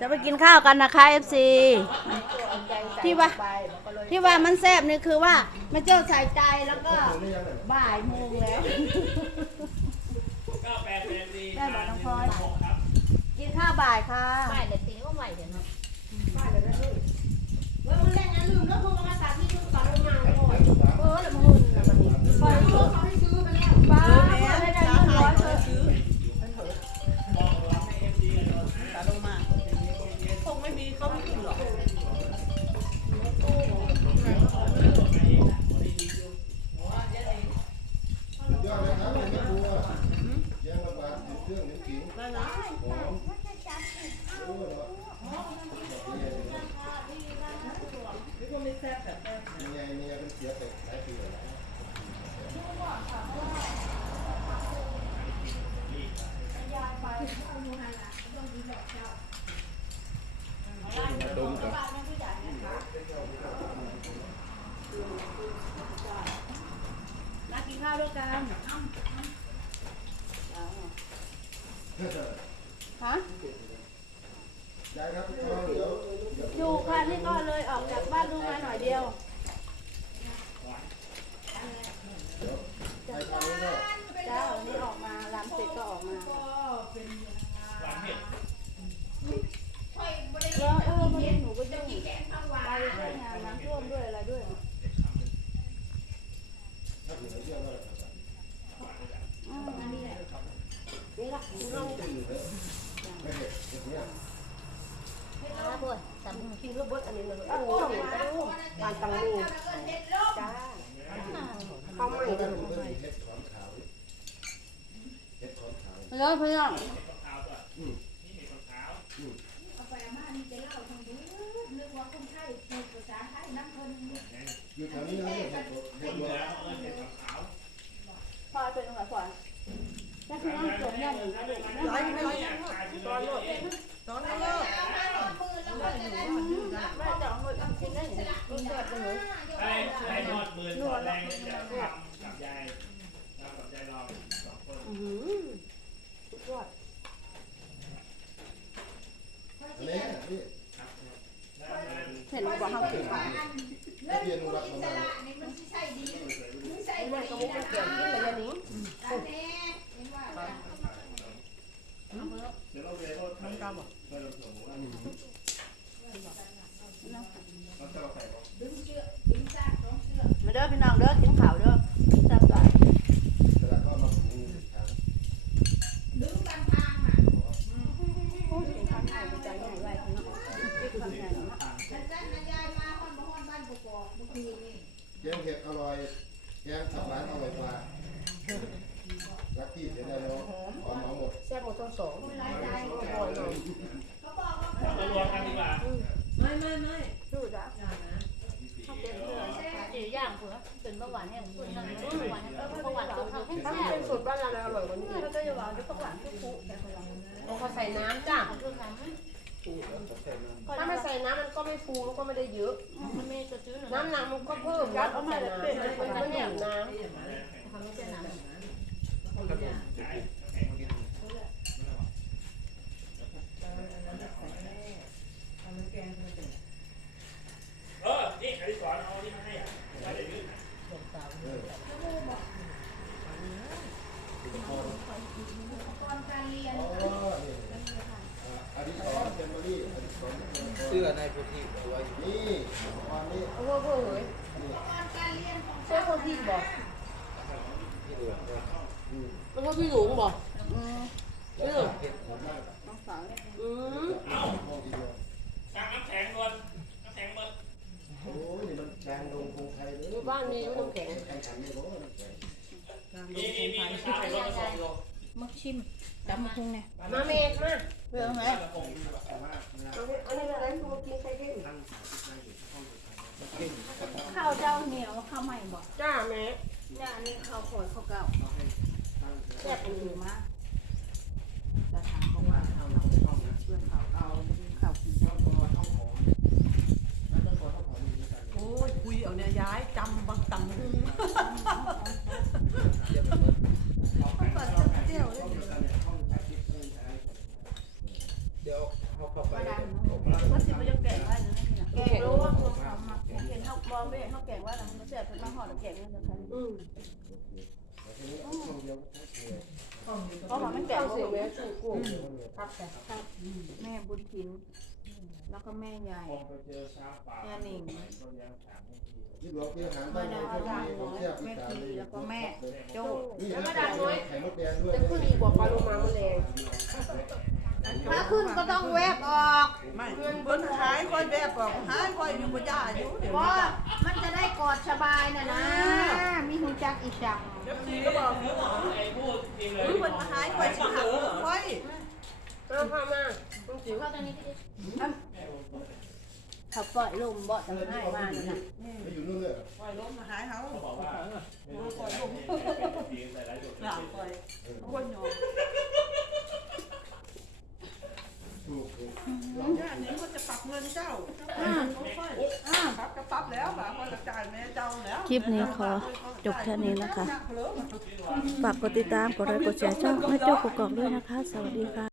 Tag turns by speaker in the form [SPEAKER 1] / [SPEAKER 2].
[SPEAKER 1] จะไปกินข้าวกันนะคะ FC ที่ว่าที่ว่ามันแซ่บนี่คือว่าแม่เจ้าใส่ใจแล้วก็บ่ายโมงแล้ว
[SPEAKER 2] ก็แปดเป็นดี
[SPEAKER 1] ได้บ่น้องพลอย
[SPEAKER 2] หกครับ
[SPEAKER 1] กินข้าวบ่ายค่ะ
[SPEAKER 3] ไม่เดี๋ยวตีก็ไหวเดี๋ยวเนาะ
[SPEAKER 1] เออละมุนละมันไป ด
[SPEAKER 4] มกั
[SPEAKER 5] บมา
[SPEAKER 4] กิ
[SPEAKER 5] น
[SPEAKER 1] ข้าวด้วยกันฮะ
[SPEAKER 5] ยายครับทองเดี๋ยวเดี๋ยว
[SPEAKER 1] อยู่ค่ะนี่ก็เลยออกจากบ้านลุงมาหน่อยเดียว
[SPEAKER 5] ให้ทางนี้ก็
[SPEAKER 1] จ้าวันนี้ออกมาร้านเสร็จก็ออกมา
[SPEAKER 2] หวานเผ็ด
[SPEAKER 1] แล้วเออวันนี้หนูก็ยุ่งไปด้วยงานน้ำท่วมด้วยอะไรด้วย
[SPEAKER 5] ถ้าเหลือเยอะก็
[SPEAKER 1] อืมอันนี้แหละ
[SPEAKER 5] ไม่เด็ดอย่างเงี้ย
[SPEAKER 3] นะบ่ตำมึง
[SPEAKER 4] กินก็เบิดอันนี้เลยโอ้โหปานตังนี่จ้าข้าวใหม่
[SPEAKER 5] ก็
[SPEAKER 4] เล
[SPEAKER 5] ได้
[SPEAKER 4] ย
[SPEAKER 5] ผมก็มีเห็ดขอนขาวเห็ดขอนขาว
[SPEAKER 1] แล้วพี่น้อง
[SPEAKER 2] ขาวตัวนี่เห็ดขาว
[SPEAKER 5] อยู่แถวนี้นะเห็ดเห็ด
[SPEAKER 2] ต้ม
[SPEAKER 5] บัว
[SPEAKER 2] แล้วเออเห็ดขาว
[SPEAKER 1] พอเป็นอะไรก่อนแล้วพี่น้องจบเนี่ย
[SPEAKER 4] ร้อยไม่ร้อย
[SPEAKER 2] ตอน
[SPEAKER 4] โล
[SPEAKER 1] ดตอนโลด เนี่ยกินแบบเลย
[SPEAKER 2] ไอ้ไอ้ทอดมือทอดแรงจะทำกับยายทำกับยายเราสองคน
[SPEAKER 4] อือสุดยอด
[SPEAKER 5] อันนี้นี่
[SPEAKER 1] เห็นว่าเขาเก่ง
[SPEAKER 5] เพียนรักมัน
[SPEAKER 4] แม่ก็มุกเกี่ยวกินเลยอันนี้
[SPEAKER 2] เดี๋ยวเราไปโทษมันกำอะเราส่งว่าเราจะเอาใส่บอก
[SPEAKER 1] มาเด้อพี่น้องเด้อกินข้าวเด้อจับ
[SPEAKER 5] ก่
[SPEAKER 1] องข้าวใหญ่เน
[SPEAKER 5] แกงเห็ดอร่อย แกงสับหวานอร่อยกว่าลักกี้เสียดายเนาะหอมหอมหมด
[SPEAKER 4] แซ่บหมดทั้งสอง
[SPEAKER 2] เรารวมกั นดีกว่า
[SPEAKER 4] ไม่ไม่ไม่
[SPEAKER 1] ดูจ้ะ
[SPEAKER 3] จีย่างเผื่อเป็นเบาหวานเนี่ยคุณนั่งเบาหวานเออเบาหวานตัวเขาแค่
[SPEAKER 4] ถ้า
[SPEAKER 3] แซ่
[SPEAKER 4] มันเป็นสูตรบ้านเราอร่อยกว่านี้
[SPEAKER 1] เขาจะหวานด้วยผักหวานทุกคู่แต่คนละ
[SPEAKER 4] เขาใส่น้ำจ้า
[SPEAKER 3] บคือน้ำ
[SPEAKER 4] ถ้าไม่ใส่น้ำมันก็ไม่ฟูมันก็ไม่ได้เยอะ
[SPEAKER 3] มันไม่จะจืดหน่อย
[SPEAKER 4] น้ำหนักมันก็เพิ่มยัดเอามาเลยเป็นมันไม่หนุนน้
[SPEAKER 3] ทำไม่ใช่น้ำ
[SPEAKER 2] เออ นี่ใครสอนเอานี่มาให้อะมาเดี๋ยวนี้
[SPEAKER 5] เอออ๋อนี่อดิศรเจมเบอรี่อดิศร
[SPEAKER 6] เสื้อในพื้นที่เอาไว้อยู่
[SPEAKER 5] นี่ความนี้ำ
[SPEAKER 4] เอาเพื่อเพื่อเลย เสื้อคนที่บอก
[SPEAKER 6] ที่เหลือก็
[SPEAKER 4] มันก็พี่หลวงบอก
[SPEAKER 1] อืม
[SPEAKER 6] แล้วก็เห็ด
[SPEAKER 5] หอมมาก
[SPEAKER 1] น้องสาว
[SPEAKER 4] อืม
[SPEAKER 2] เอ้า
[SPEAKER 5] ห้องดีเลย
[SPEAKER 2] ตั้งน้ำแข็งด่วนน้ำแข็งหมด
[SPEAKER 5] โอ้ยนี่มันแดงลงกรุงไทยเลย
[SPEAKER 4] อยู่บ้านมีน้ำแข็ง
[SPEAKER 5] แข่งขันไม่รู้น้ำแข็ง
[SPEAKER 2] มีมีมีเมื่อเช้าไปรถมาส่งโย
[SPEAKER 1] มักชิมจำมาคุงเนี่ย
[SPEAKER 4] มาเมกมา
[SPEAKER 1] เรื่องไหม
[SPEAKER 4] อันนี้อะไรตัวกินใส่เข่ง
[SPEAKER 1] ข้าวเจ้าเหนียวข้าวใหม่บ่
[SPEAKER 4] จ้าแม่
[SPEAKER 1] เนี่ยอันนี้ข้าวโขยข้าวเก่า
[SPEAKER 4] แซ่บดี
[SPEAKER 1] มาจะถามบอกว่าเอาเพื่อนเขาเอาข้าวกิน
[SPEAKER 4] โอ้ยคุยเอาเนี่ยย้ายจำบังตัง
[SPEAKER 6] เทียบกันหมด
[SPEAKER 1] ก่อนจะเจียวเลย
[SPEAKER 6] เดี๋ยวเอาเข้าไป
[SPEAKER 1] มาดัน
[SPEAKER 3] มันสิบ่ยังแก่งว้นะนี่นะแก่งรู้ว่าเขามาเห็นเฮามองไม่เห็นเฮาแก่งว่าแล้วมันแซ่บเพิ่นมาฮอดแก่งนี่จังซั่น
[SPEAKER 4] อืม
[SPEAKER 5] ทีนี้เอา เพ
[SPEAKER 3] ราะว่ามันแก่ง
[SPEAKER 4] เสียงแม่ชูกุ้ง
[SPEAKER 3] แม่บุญถิน แล้วก็แม่ยาย
[SPEAKER 2] ผมไปเจอช้างป่า
[SPEAKER 3] แม่หนิง
[SPEAKER 2] ก็เลี้ยงช้างห้ที
[SPEAKER 5] ที่บอกที่อาหารบ้านเราที่มีของแซ่บอี
[SPEAKER 3] แล้วก็แม่โจ้
[SPEAKER 5] นี่นะไข่ดแดงด้วย
[SPEAKER 4] จะขึ้นอีกบอกปลาโลมาแมลง
[SPEAKER 1] ถ้าขึ้นก็ต้องแวบออก
[SPEAKER 7] ไม่เพิ่นหายคอยแบบบอกหายคอยอยู่บ่ย่าอยู่เดี๋ยว
[SPEAKER 1] ก็
[SPEAKER 7] นี้
[SPEAKER 1] มันจะ ได้กอดสบายนะนะ มีหูจักอีกจัง
[SPEAKER 7] เดี๋ยวทีก็บอกอยู่
[SPEAKER 2] ไอ้พูดจริงเลย
[SPEAKER 7] เพิ่นมาหายค่อยสิหักค่อย
[SPEAKER 4] เอาพามาต้องจิ๋ว
[SPEAKER 3] เข้าตรงนี้ก็ได้
[SPEAKER 1] เขาปล่อยลมบ่ทำให้มานี่นะ
[SPEAKER 5] ไปอยู่นู่นเลย
[SPEAKER 7] ค่อยล้มมาหายเฮา
[SPEAKER 2] เขาบอกว่าไม่รู้จะเป็นเป็นจริงแต่ไรตัว
[SPEAKER 7] หลังค่อยคนอยู่
[SPEAKER 5] ถูกถูก
[SPEAKER 7] ย่านี้ก็จะปรับเงิ นเจ้าค่อยปรับก็ปรับแล้วบ่าคนละจ่ายแม่เจ้าแล้ว
[SPEAKER 1] คลิปนี้ขอจบแค่นี้นะคะ ฝากกดติดตาม กดไลค์ กดแชร์ช่องแม่โจ้กกอกด้วยนะคะ สวัสดีค่ะ